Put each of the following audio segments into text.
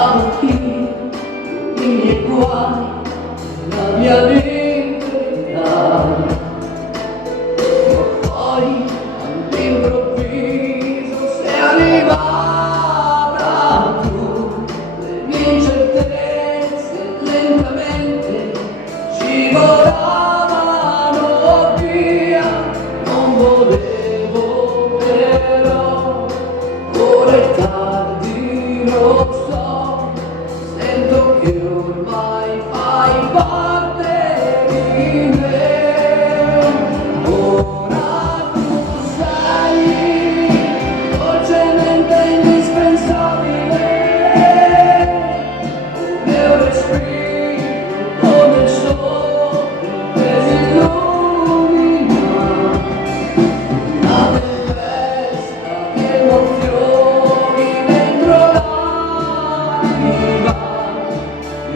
Siamo qui, i miei guai, la mia libertà. Ma poi all'improvviso sei arrivata tu, le mie incertezze lentamente scivolavano via. Non volevo però, ora è tardi, lo so. Sento che ormai fai parte di me. Ora tu sei dolcemente indispensabile, come un respiro, come il sole che si illumina. Una tempesta di emozioni dentro l'anima.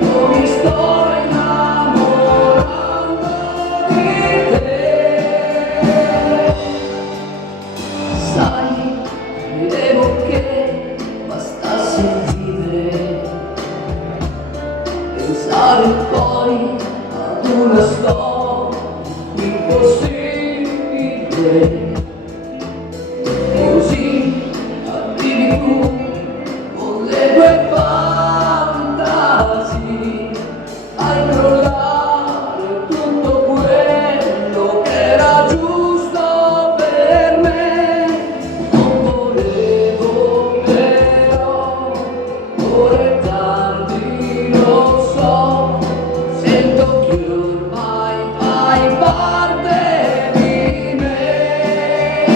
Io mi sto innamorando di te. Sai, credevo che bastasse vivere, pensare poi ad una storia impossibile. Così arrivi tu con le tue fantasie, fai crollare tutto quello che era giusto per me. Non volevo però, ora è tardi, lo so. Sento che ormai fai parte di me.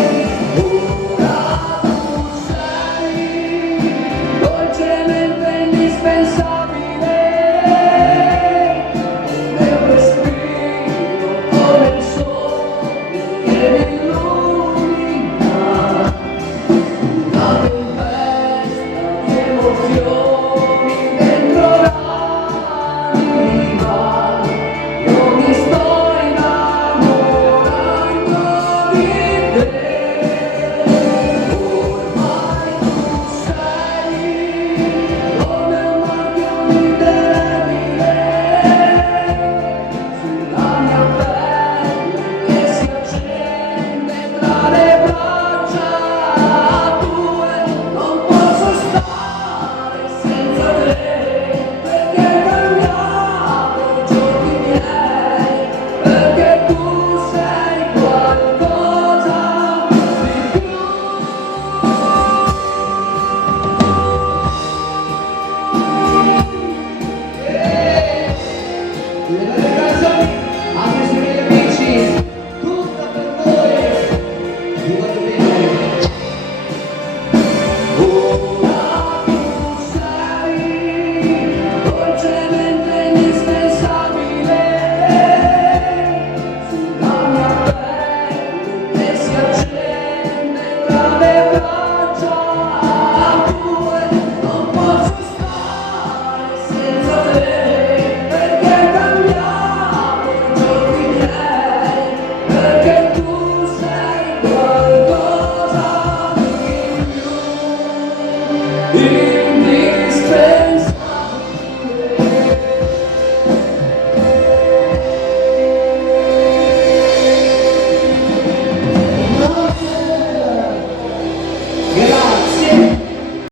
Ora tu sei dolcemente indispensabile, come un respiro, come il sole che mi illumina. Una tempesta di emozioni dentro l'anima. Io mi sto innamorando di te. Ormai tu sei come un marchio indelebile sulla mia pelle che si accende tra le braccia tue. Non posso stare senza te, perché hai cambiato i giorni miei, perché tu sei qualcosa di più. Le canzoni, amici e amici, tutta per voi. Vi voglio bene. Ora tu sei dolcemente indispensabile sulla mia pelle che si accende tra le braccia tue. Non posso stare senza te, perché hai cambiato i giorni miei, perché tu sei qualcosa di più.